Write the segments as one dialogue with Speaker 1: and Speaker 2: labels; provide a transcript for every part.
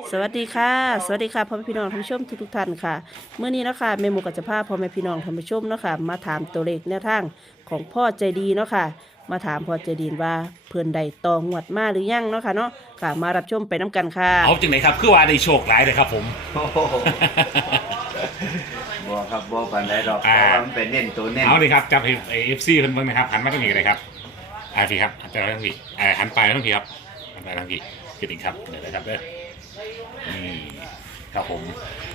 Speaker 1: สวัสดีค่ะสวัสดีค่ะพ่อแม่พี่น้องท่านผู้ชมทุกท่านค่ะเมื่อนี้นะคะแม่หมูกับจะพาพ่อแม่พี่น้องท่านผู้ชมเนาะค่ะมาถามตัวเลขแนวทางของพ่อใจดีเนาะค่ะมาถามพ่อใจดีว่าเพื่อนใดตองวดมาหรือยังเนาะค่ะเนาะค่ะมารับชมไปน้กันค่ะ
Speaker 2: เอาจังไหนครับคือว่าได้โชคหลายเลยครับผม
Speaker 3: โอ้โหบ่ครับบ่ปานใดดอกเพราะว่ามันเป็นเน้นตัวเน้น
Speaker 2: เอาเลยครับจับเอฟซีเพิ่นเบิ่งนะครับหันมาทางนี้เลยครับพี่ครับหันไปทางพี่หันไปทางพี่ครับหันไปทางพี่คือติงครับนี่เลยครับเด้อนี่ครับผม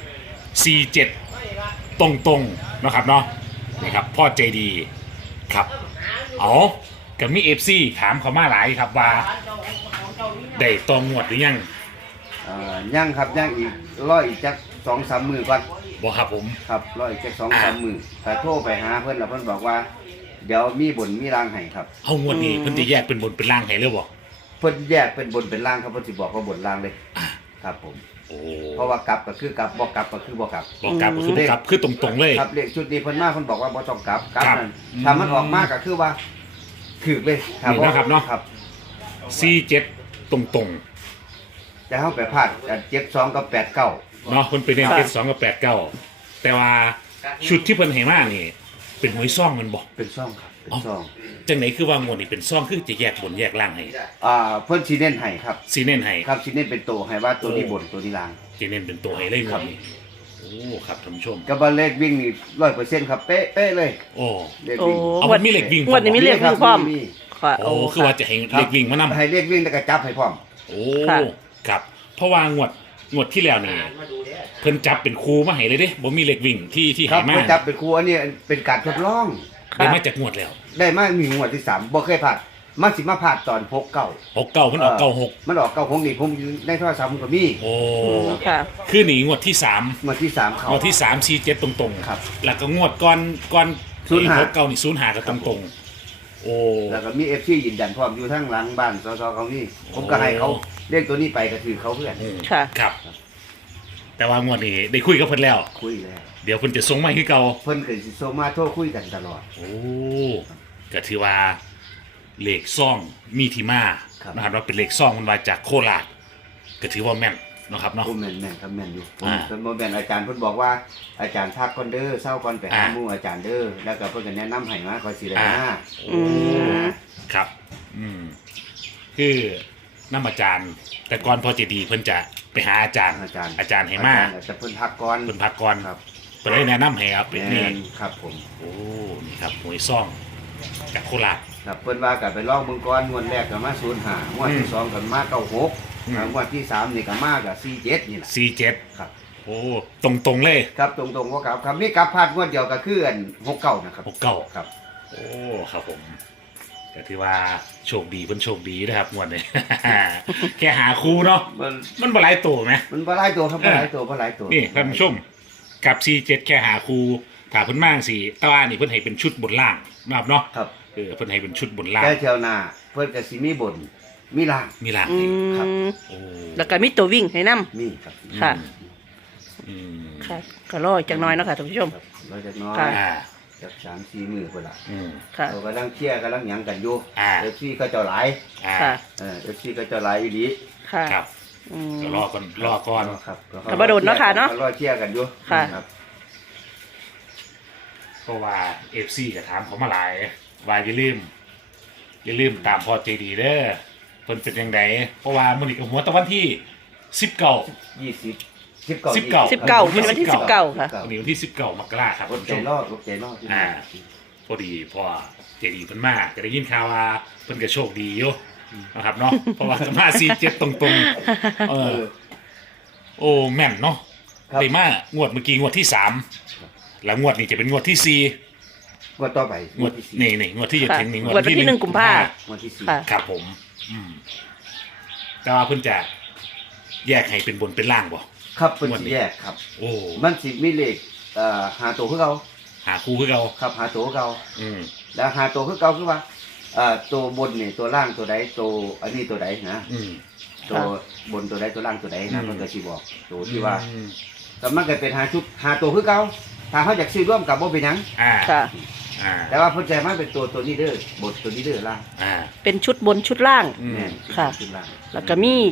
Speaker 2: 47ตรงๆนะครับเนาะนี่ครับพ่อใจดีครับเอากับมีเอฟซีถามเขามาหลายครับว่าได้ตองงวดหรือยัง
Speaker 3: ย่างครับย่างอีกร้อยอีกจัก2-3 มื้อก่อน
Speaker 2: บอกครับผม
Speaker 3: ครับร้อยอีกจัก2-3 มื้อถ้าโทรไปหาเพิ่นแล้วเพิ่นบอกว่าเดี๋ยวมีบนมีรางให้ครับ
Speaker 2: เอางวดนี้เพิ่นจะแยกเป็นบนเป็นล่างให้เลยบ่
Speaker 3: เพิ่นแยกเป็นบนเป็นล่างครับเพิ่นสิบอกว่าบนล่างเลยครับผม
Speaker 2: โอ้
Speaker 3: เพราะว่ากลับก็คือกลับบ่กลับก็คือบ่กลับ
Speaker 2: บอกกลับก็คือบ่กลับคือตรงๆเลย
Speaker 3: ครับเลขชุดนี้เพิ่นมาเพิ่นบอกว่าบ่ต้องกลับกลับ
Speaker 2: ครับ
Speaker 3: นั่นถ้ามันออกมาก็คือว่าถูกเลยถ้า
Speaker 2: นี่นะครับเนาะ
Speaker 3: ครับ
Speaker 2: 47ตรง
Speaker 3: แต่เฮาไปพลาด72กับ89
Speaker 2: ๆเนาะเพิ่นไปเน้น72กับ89แต่ว่าชุดที่เพิ่นให้มานี่เป็นหวยซ่องมันบ่
Speaker 3: เป็นซ่องครับเป็นซ่อง
Speaker 2: จังไหนคือว่างวดนี้เป็นซ่องคือจะแยกบนแยกล่างให้
Speaker 3: เพิ่นสิเน้นให้ครับ
Speaker 2: สิเน้นให้
Speaker 3: ครับสิเน้นเป็นตัวให้ว่าตัวนี้บนตัวนี้ล่าง
Speaker 2: จะเน้นเป็นตัวให้เลยงวดนี้โอ้ครับท่านผู้ชม
Speaker 3: กับบอลเลขวิ่งนี่100%ครับเป๊ะเลย
Speaker 2: โอ้
Speaker 3: เลข
Speaker 1: โอ้
Speaker 3: วิ่ง
Speaker 2: เอามันมีเหล็กวิ่ง
Speaker 1: งวดนี้มีเลขวิ่งพร้อม
Speaker 3: มี
Speaker 1: ค่ะ
Speaker 2: โอ้คือว่าจะให้เหล็กวิ่งมานำ
Speaker 3: ให้เลขวิ่งแล้วก็จับให้พร้อม
Speaker 2: โอ้
Speaker 1: ค่ะ
Speaker 2: ครับเพราะว่างวดที่แล้วนี่เพิ่นจับเป็นครูมาให้เลยเด้บ่มีเหล็กวิ่งที่
Speaker 3: ครั
Speaker 2: ให้
Speaker 3: บ
Speaker 2: มา
Speaker 3: เพิ่นจับเป็นครูอันนี้เป็นการทดลอง
Speaker 2: ได้มาจากงวดแล้ว
Speaker 3: ได้มามีงวดที่3บ่เคยพลาดมันสิมาพลาดตอน69
Speaker 2: 69เพิ่นออก96
Speaker 3: มันออก96นี่ผมอยู่ในโทรศัพท์ผมก็มี
Speaker 2: โอ้
Speaker 1: ค่ะ
Speaker 2: คือหนีงวดที่3
Speaker 3: งวดที่3เขา
Speaker 2: งวดที่3 47ตรงๆ
Speaker 3: ครับ
Speaker 2: แล้วก็งวดก่อน
Speaker 3: 05
Speaker 2: 69นี่05ก็ตรงๆโอ้
Speaker 3: แล้วก็มี FC ยืนยันพร้อมอยู่ทั้งหลังบ้านสสเขานี่ผมก็ให้เขาเลขตัวนี้ไปก็ถือเขาเพื่อน
Speaker 1: ค่ะ
Speaker 2: ครับ แต่ว่างวดนี้ได้คุยกับเพิ่นแล้ว
Speaker 3: คุยแล้ว
Speaker 2: เดี๋ยวเพิ่นจะส่งมาให้เก่า
Speaker 3: เพิ่นก็สิโทรมาโทรคุยกันตลอด
Speaker 2: โอ้ก็ถือว่าเลขซ่องมีที่มา
Speaker 3: ครับ
Speaker 2: นะครับว่าเป็นเลขซ่องมันมาจากโคราชก็ถือว่าแม่นเนาะครับเนาะ
Speaker 3: ผมแม่นครับแม่นอยู่ผม
Speaker 2: อ่า
Speaker 3: เพิ่นบ่แม่นอาจารย์เพิ่นบอกว่าอาจารย์พักก่อนเด้อเช้าก่อนไปหา
Speaker 2: อ่า
Speaker 3: หมู่อาจารย์เด้อแล้วก็เพิ่นก็แนะนำให้มาคอยสิได้มา
Speaker 2: โอ้ครับ คือน้ำอาจารย์ แต่ก่อนพอจะดีเพิ่นจะไปหาอาจารย์
Speaker 3: อาจารย์
Speaker 2: อาจารย์ให้มา
Speaker 3: แต่เพิ่นพักก่อน
Speaker 2: เพิ่นพักก่อน
Speaker 3: ครับ
Speaker 2: เพิ่นเลยแนะนำให้ครับเป็น
Speaker 3: แม่
Speaker 2: นี่
Speaker 3: นครับผม
Speaker 2: โอ้นี่ครับหวยซ่องจากโคราช
Speaker 3: ครับเพิ่นว่าก็ไปลองเบิ่งก่อนงวดแรกก็มา05งวดที่สองก็มา96
Speaker 2: อืม
Speaker 3: งวดที่สามนี่ก็มาก็47นี่แหละ
Speaker 2: 47
Speaker 3: ครับ
Speaker 2: โอ้ตรงๆเลย
Speaker 3: ครับตรงๆว่าครับมีกลับพลาดงวดเดียวก็คืออัน69นะครับ
Speaker 2: 69
Speaker 3: ครับ
Speaker 2: โอ้ครับผมก็ถือว่าโชคดีเพิ่นโชคดีนะครับงวดนี้ แค่หาครูเนาะ
Speaker 3: มัน
Speaker 2: มันบ่หลายตัวไหม
Speaker 3: มันบ่หลายตัวครับบ่หลายตัวบ่หลายตัว
Speaker 2: นี่ท่านผู้ชมกับ C7 แค่หาครูถ้าเพิ่นมางสิแต่ว่านี่เพิ่นให้เป็นชุดบนล่างนะครับเนาะ
Speaker 3: ครับ
Speaker 2: เพิ่นให้เป็นชุดบนล่าง
Speaker 3: แค่เที่ยวหน้าเพิ่นก็สิมีบนมีล่าง
Speaker 2: มีล่าง
Speaker 1: อื
Speaker 2: อีก
Speaker 3: ครับ
Speaker 1: ม
Speaker 2: โอ้
Speaker 1: แล้วก็มีตัววิ่งให้นํ
Speaker 3: มีครับ
Speaker 1: ค่ะ
Speaker 2: อืม
Speaker 1: ค่ะก็รออีกจักหน้อยเนาะค่ะท่านผู้ชม
Speaker 3: ครับเราจะน้อย
Speaker 1: ค่ะ
Speaker 2: อ่า
Speaker 3: จาก3-4มื้อพุ่นล่ะ
Speaker 2: อืม
Speaker 1: ค่ะ
Speaker 3: เรากำลังเคลียร์กำลังหยังกันอยู่
Speaker 2: อ่า
Speaker 3: FC ก็เจ้าหลาย
Speaker 2: อ่า
Speaker 1: ค่ะ
Speaker 3: FC ก็เจ้าหลายอีหลี
Speaker 1: ค่ะ
Speaker 2: ครับ
Speaker 1: อืม
Speaker 2: ก็รอก่อน
Speaker 3: ครับ
Speaker 1: ก็บ่โดนเนาะค่ะเนาะ
Speaker 3: รอเคลียร์กันอยู่
Speaker 1: ค่ะ
Speaker 3: ครับ
Speaker 2: เพราะว่า FC ก็ถามเขามาหลายว่าอย่าลืมตามพอใจดีเด้อเพิ่นเป็นจังไดเพราะว่ามื้อนี้ก็หัวตะวันที่19
Speaker 3: 20 19
Speaker 1: 19เป็นวันที่19ค่ะ
Speaker 2: วันนี้วันที่19มกราคมครับ
Speaker 3: ร
Speaker 2: คุ
Speaker 3: ถ
Speaker 2: ณ
Speaker 3: ใจ
Speaker 2: ผู้ชม
Speaker 3: รอดรถใจรอด
Speaker 2: อ่า พอดีพอเจดีเพิ่นมาก็ได้ยินข่าวว่าเพิ่นก็โชคดีอยู่นะครับเนาะ เพราะว่าจะมา47ตรงๆโอ้แม่นเนาะ
Speaker 3: ครับ
Speaker 2: ได้มางวดเมื่อกี้งวดที่3แล้วงวดนี้จะเป็นงวดที่4
Speaker 3: งวดต่อไป
Speaker 2: งวด
Speaker 3: ที่สี่
Speaker 2: นี่งวดที่จะถึงนี่
Speaker 1: งวดวันที่1กุมภาพันธ์
Speaker 3: งวดที่สี่
Speaker 1: ค่ะ
Speaker 2: ครับผม แต่ว่าเพิ่นจะแยกให้เป็นบนเป็นล่างบ่
Speaker 3: ครับเป็น
Speaker 2: งวดนี้
Speaker 3: สิแยกครับ
Speaker 2: โอ้
Speaker 3: มันสิมีเลขหาตัวคือเก่า
Speaker 2: หาคู่คือเก่า
Speaker 3: ครับหาตัวคือเก่า
Speaker 2: อืม
Speaker 3: แล้วหาตัวคือเก่าคือว่าตัวบนนี่ตัวล่างตัวใดตัวอันนี้ตัวใดนะ
Speaker 2: อืม
Speaker 3: ตัวบนตัวใดตัวล่างตัวใดนะ
Speaker 2: อืม
Speaker 3: มันก็สิบอกตัวที่ว่า
Speaker 2: อืม
Speaker 3: ก็มันก็เป็นหาชุดหาตัวคือเก่าถ้าเขาอยากซื้อร่วมกับบ่เป็นหยัง
Speaker 2: อ่า
Speaker 1: ค่ะ
Speaker 2: อ่า
Speaker 3: แต่ว่าเพิ่นใจมาเป็นตัวนี้เด้อบทตัวนี้เด้อล่าง
Speaker 2: อ่า
Speaker 1: เป็นชุดบนชุดล่าง
Speaker 2: อืม
Speaker 3: แม่น
Speaker 1: ค่ะ
Speaker 3: ชุดล่าง
Speaker 1: แล้วก็มี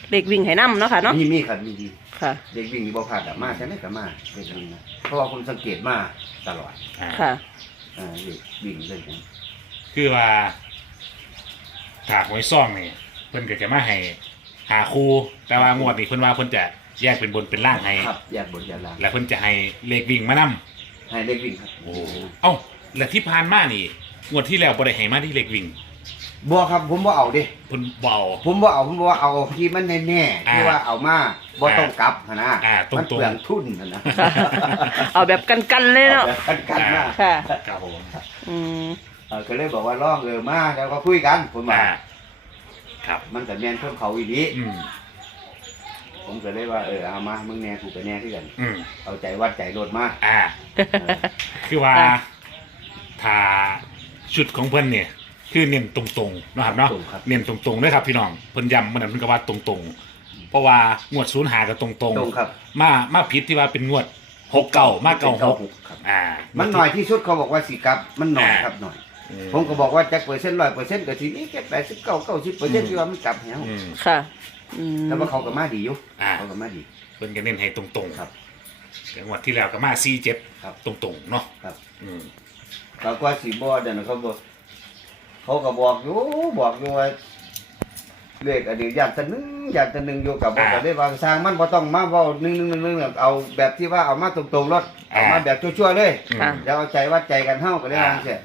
Speaker 1: เด็กวิ่งให้นํเนาะค่ะเนาะ
Speaker 3: มีครับมี
Speaker 1: ค่ะ
Speaker 3: เด็กวิ่งนี่บ่พลาดอะมาใช่ไหมก็มาเด็กวิ่งนะเพราะว่าผมสังเกตมาตลอด
Speaker 1: ค่ะ
Speaker 3: เด็กวิ่งเลยนะ
Speaker 2: คือว่าถากหวยซ่องนี่เพิ่นก็จะมาให้หาคู่แต่ว่างวดนี้เพิ่นว่าเพิ่นจะแยกเป็นบนเป็นล่างให้
Speaker 3: ครับแยกบนแยกล่าง
Speaker 2: แล้วเพิ่นจะให้เลขวิ่งมานํ
Speaker 3: ให้เด็กวิ่งครับ
Speaker 2: โอ้เอ้าแล้วที่ผ่านมานี่งวดที่แล้วบ่ได้ให้มาที่เลขวิ่ง
Speaker 3: บ่ครับผมบ่เอาเด้
Speaker 2: เพิ่นเบเอา
Speaker 3: ผมบ่เอาผมบ่เอาที่มันแน่ๆที่ว่าเอามาบ่ต้องกลับหั่นนะ
Speaker 2: ตรงๆ
Speaker 3: มันเปลืองทุนหั่นนะ
Speaker 1: เอาแบบกันๆเลยเนาะ
Speaker 3: แบบกันๆมา
Speaker 1: ค่ะ
Speaker 2: ครับผม
Speaker 1: อืม
Speaker 3: ก็เลยบอกว่าลองมาแล้วก็คุยกันผมว่า
Speaker 2: ครับ
Speaker 3: มันก็แม่นเพิ่มเขาอีหลี
Speaker 2: อืม
Speaker 3: ผมก็เลยว่าเอามามึงแน่กูก็แน่คือกัน
Speaker 2: อืม
Speaker 3: เอาใจวัดใจโลดมา
Speaker 2: คือว่า
Speaker 1: อ่ะ
Speaker 2: ถ้าชุดของเพิ่นเนี่ยคือเน้นตรงๆนะครับเนาะ
Speaker 3: ตรงครับ
Speaker 2: เน้นตรงๆด้วยครับพี่น้องเพิ่นย้ำมันนั้นเพิ่นก็ว่าตรงๆ เพราะว่างวด0หาก็ตรง
Speaker 3: ตรงครับ
Speaker 2: มาผิดที่ว่าเป็นงวด6 9มา96
Speaker 3: ครับ
Speaker 2: มัน
Speaker 3: หน่อยที่สุดเขาบอกว่าสิกลับมันหน่อยครับหน่อย ผมก็บอกว่าจักเปอร์เซ็นต์100%ก็สิมีแค่89-90%ที่ว่ามันกลับแล้ว
Speaker 1: ค่ะอืม
Speaker 3: แต่ว่าเขาก็มาดีอยู่
Speaker 2: อ่า
Speaker 3: เขาก็มาดี
Speaker 2: เพิ่นก็เน้นให้ตรงๆ
Speaker 3: ครับ
Speaker 2: แต่งวดที่แล้วก็มา47
Speaker 3: ครับ
Speaker 2: ตรงๆเนาะ
Speaker 3: ครับ
Speaker 2: อืม
Speaker 3: เขาก็สิบ่เดี๋ยวนะเขาบอกเขาก็บอกอยู่ว่าเลขอดีตอยากจะนึงอยู่กับบอกก็ได้ว่าสร้างมันบ่ต้องมาเว้า1เอาแบบที่ว่าเอามาตรงๆรถเอามาแบบชั่วๆเลย
Speaker 1: ค่ะ
Speaker 3: แล้วเอาใจวัดใจกันเฮาก็ได้ว่าจังซี่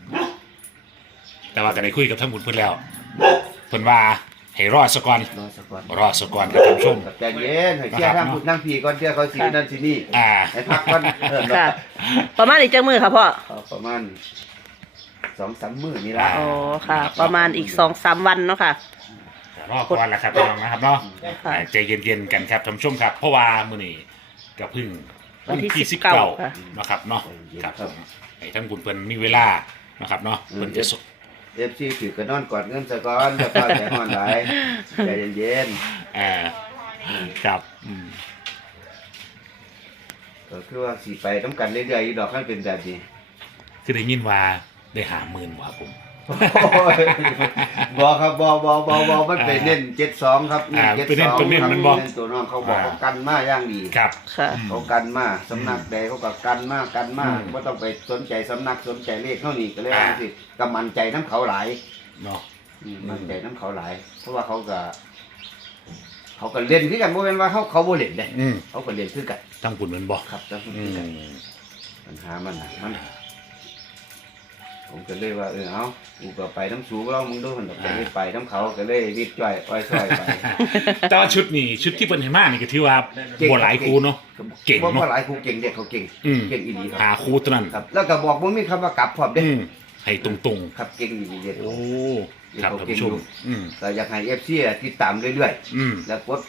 Speaker 2: แต่ว่าก็ได้คุยกับท่านบุญเพิ่นแล้วเพิ่นว่าให้รอดซะก่อน
Speaker 3: รอสักก่อน
Speaker 2: รอดซะก่อนครับท่านผู้ชม
Speaker 3: ใจเย็นให้เชื่อทางพุทธนั่งพี่ก่อนเชื่อเขาสินั่นสินี่
Speaker 2: อ่า
Speaker 3: ให้พักก่อน
Speaker 1: ค่ะ ประมาณอีกจังมือค่ะพ่อ
Speaker 3: ประมาณ 2-3 มื้อนี่ละ
Speaker 1: อ๋อค่ะ ประมาณอีก2-3 วันเนาะค่ะ
Speaker 2: รอบก่อนแหละครับพี่น้องนะครับเนาะ
Speaker 1: ค่ะ
Speaker 2: ใจเย็นๆกันครับท่านผู้ชมครับ เพราะว่ามื้อนี้ก็เพึ่ง
Speaker 1: วันที่
Speaker 2: 19
Speaker 1: 19ค่ะ
Speaker 2: นะครับเนาะครับผมให้ท่านบุญเพิ่นมีเวลานะครับเนาะเพิ่นจะส่ง
Speaker 3: FC ถือก็นอนกอดเงินซะก่อนอย่าพาใจฮ้อนหลายใจเย็น
Speaker 2: ครับอืม
Speaker 3: ๆก็คือว่าสิไปนํกันเรื่อยๆอีดอกมันเป็นแบบนี้
Speaker 2: คือได้ยินว่าได้50,000บ่ครับผม
Speaker 3: บอครับบมันไปเน้น72ครับ
Speaker 2: ไปเน้นตัวเน้นมันบ่
Speaker 3: เน้นตัวน้องเขาบอกเขากันมาอย่างดี
Speaker 2: ครับ
Speaker 1: ค่ะ
Speaker 3: เขากันมาสำนักใดเขาก็กันมา
Speaker 2: อืม
Speaker 3: บ่ต้องไปสนใจสำนักสนใจเลขเท่านี้ก็เลยว่าสิก็มั่นใจน้ำเขาหลาย
Speaker 2: เนาะ
Speaker 3: มั่นใจน้ำเขาหลาย เพราะว่าเขาก็เล่นคือกันบ่แม่นว่าเขาบ่เล่นเด้
Speaker 2: อืม
Speaker 3: เขาก็เล่นคือกัน
Speaker 2: ทั้งบุญมันบ่
Speaker 3: ครับแล้ว
Speaker 2: อื
Speaker 3: คือกัน
Speaker 2: ม
Speaker 3: ปัญหามันน่ะมัน ผมก็เลยว่าเอากูก็ไปน้ำสูงเรามึงดูมันก็เลยไปน้ำเขาก็เลยวิดจ่อยอ้อยซอยไป
Speaker 2: แต่ว่าชุดนี้ชุดที่เพิ่นให้มานี่ก็ถือว่าบ่หลายคู่เนาะ เก่งเนอะ
Speaker 3: บ่หลายครูเก่งเด็กเขาเก่ง
Speaker 2: อืม
Speaker 3: เก่งอีหลีครับ
Speaker 2: หาคู่เท่านั้น
Speaker 3: ครับ แล้วก็บอกบ่มีคำว่ากลับพร้อมเด้
Speaker 2: อืมให้ตรง
Speaker 3: ครับเก่งอีหลีเด็ด
Speaker 2: ๆ โอ้ครับท่านผู้ชมอืม
Speaker 3: ก็อยากให้ FC ติดตามเรื่อย
Speaker 2: อืม
Speaker 3: ๆแล้วกด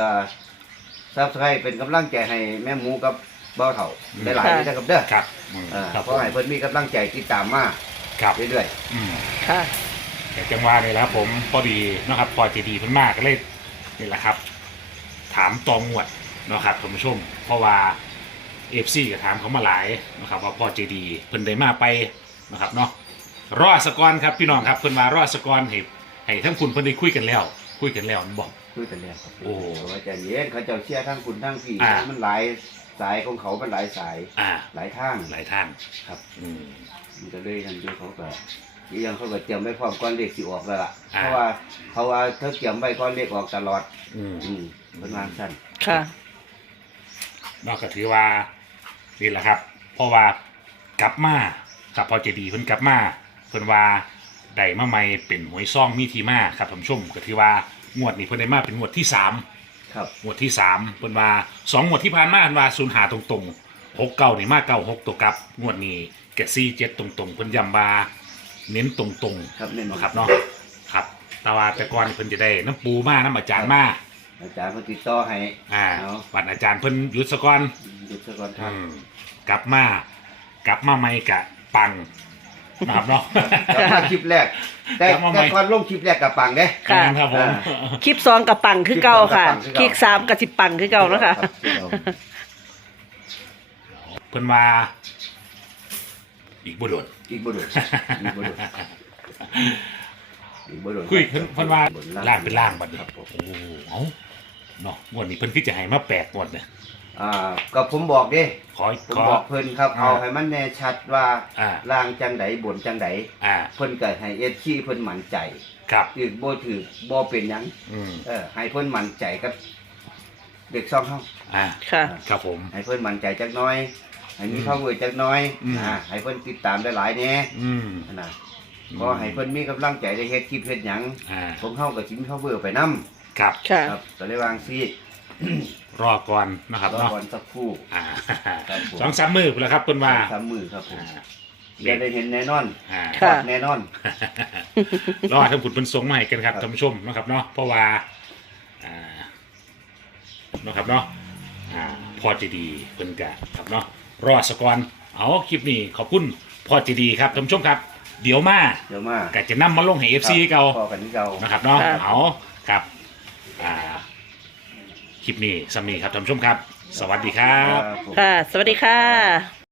Speaker 3: Subscribe เป็นกำลังใจให้แม่หมูกับเบ้าเฒ่าหลายๆนะครับเด้อ
Speaker 2: ครับอืมครับ
Speaker 3: เพราะให้เพิ่นมีกำลังใจติดตามมา
Speaker 2: ครับ
Speaker 3: เรื่อย
Speaker 2: อืม
Speaker 1: ค่ะ
Speaker 2: แต่จังหวะนี่แหละครับผมพอดีนะครับพอจะดีเพิ่นมากก็เลยนี่แหละครับ ถามตองวดเนาะครับท่านผู้ชม เพราะว่า FC ก็ถามเขามาหลายนะครับว่าพอจะดีเพิ่นได้มาไปนะครับเนาะรอดสกอนครับพี่น้องครับเพิ่นว่ารอดสกอนให้ทั้งคุณเพิ่นได้คุยกันแล้วมันบอก
Speaker 3: ๆคุยกันแล้วครับ
Speaker 2: โอ้
Speaker 3: ว่าใจเย็นเขาเจ้าเชียร์ทั้งคุณทั้งพี่
Speaker 2: อ่า
Speaker 3: มันหลายสายของเขามันหลายสาย
Speaker 2: อ่า
Speaker 3: หลายทาง
Speaker 2: หลายท่าน
Speaker 3: ครับ
Speaker 2: อืม
Speaker 3: มันก็เลยทันทีเขาก็อีกอย่างเขาก็เตรียมไว้พร้อมก้อนเลขสิออกแล้วล่ะ
Speaker 2: อ่า
Speaker 3: เพราะว่าเขาเตรียมไว้ก้อนเลขออกตลอด
Speaker 2: อืม
Speaker 3: เป็นวางสั้น
Speaker 1: ค่ะ
Speaker 2: นอกจากถือว่านี่แหละครับ เพราะว่ากลับมากับพอเจดีเพิ่นกลับมาเพิ่นว่าได้มาใหม่เป็นหวยซ่องมีทีมาครับท่านผู้ชมก็ถือว่างวดนี้เพิ่นได้มาเป็นงวดที่สาม
Speaker 3: ครับ
Speaker 2: งวดที่สามเพิ่นว่า2งวดที่ผ่านมาเพิ่นว่า0หาตรงๆ6 9นี่มา96ตัวกลับงวดนี้แก47ตรงๆเพิ่นย้ำว่าเน้นตรงๆ
Speaker 3: ครับเน้น
Speaker 2: นะครับเนาะครับแต่ว่าแต่ก่อนเพิ่นจะได้น้ำปูมาน้ำอาจารย์มา
Speaker 3: อาจารย์เขาติดต่อให้ เอา
Speaker 2: วันอาจารย์เพิ่นหยุดซะก่อน
Speaker 3: หยุดซะก่อนครับ
Speaker 2: กลับมาใหม่กะปังนะครับเนาะ
Speaker 3: กลับมาคลิปแรก แต่
Speaker 2: กลับมาใหม่
Speaker 3: ก่อนลงคลิปแรกกับปังเด้
Speaker 1: ค่ะ
Speaker 2: ครับผม
Speaker 1: คลิป2กับปังคือเก่าค่ะ คลิป3กับสิปังคือเก่าเนาะค่ะ
Speaker 3: รับ
Speaker 2: เพิ่นว่าอีกบ่โดน
Speaker 3: อีกบ่โดดอีกบ่โดดอีกบ่โดด
Speaker 2: คุยเพิ่นว่า
Speaker 3: บน
Speaker 2: ล่างเป็นล่างบัดนี้
Speaker 3: ครับผม
Speaker 2: โอ้เอ้าเนาะงวดนี้เพิ่นคือจะให้มา8งวดเนี่ย
Speaker 3: ก็ผมบอกเด้
Speaker 2: ขอ
Speaker 3: ผมบอกเพิ่นครับ
Speaker 2: อ่า
Speaker 3: เอาให้มันแน่ชัดว่า
Speaker 2: อ่า
Speaker 3: ล่างจังไดบนจังได
Speaker 2: อ่า
Speaker 3: เพิ่นก็ให้เอฟซีเพิ่นมั่นใจ
Speaker 2: ครับ
Speaker 3: ถือบ่ถือบ่เป็นหยัง
Speaker 2: อืม
Speaker 3: ให้เพิ่นมั่นใจกับเด็กซ่องเฮา
Speaker 2: อ่า
Speaker 1: ค่ะ
Speaker 2: ครับผม
Speaker 3: ให้เพิ่นมั่นใจจักหน้อย ให้มี
Speaker 2: อืม
Speaker 3: power จักหน้อย
Speaker 2: อืม
Speaker 3: ให้เพิ่นติดตามได้หลายแหน่
Speaker 2: อืม
Speaker 3: นะก็ให้เพิ่นมีกำลังใจได้เฮ็ดคลิปเฮ็ดหยัง
Speaker 2: อ่า
Speaker 3: ผมเฮาก็สิมี power ไปนํ
Speaker 2: ครับ
Speaker 1: ค่ะ
Speaker 3: ครับก็เลยวางซี่
Speaker 2: รอก่อนนะครับ
Speaker 3: รอ
Speaker 2: เนาะ
Speaker 3: ก่อนสักครู่
Speaker 2: อ่า
Speaker 3: ครับผม
Speaker 2: 2-3 มื้อพุ่นแล้วครับเพิ่นว่า
Speaker 3: สามมือครับผม
Speaker 2: อ่า
Speaker 3: จะได้เห็นแน่นอน
Speaker 2: อ่า
Speaker 1: ค่ะ
Speaker 3: แน่นอน
Speaker 2: รอให้ท่านผุดเป็นทรงมาให้กันครับ
Speaker 3: ครับ
Speaker 2: ท่านผู้ชมนะครับเนาะเพราะว่านะครับเนาะพอจะดีเพิ่นกะครับเนาะรอสกอนเอาคลิปนี้ขอบคุณพอจะดีครับท่านผู้ชมครับ เดี๋ยวมา
Speaker 3: เดี๋ยวมา
Speaker 2: ก็จะนำมาลงให้ FC เก่า
Speaker 3: พอกันที่เก่า
Speaker 2: นะครับเนาะ
Speaker 1: ค่ะ
Speaker 2: เอาครับคลิปนี้สำนีครับท่านผู้ชมครับ สวัสดีครับ
Speaker 3: ผม
Speaker 1: ค่ะ สวัสดีค่ะ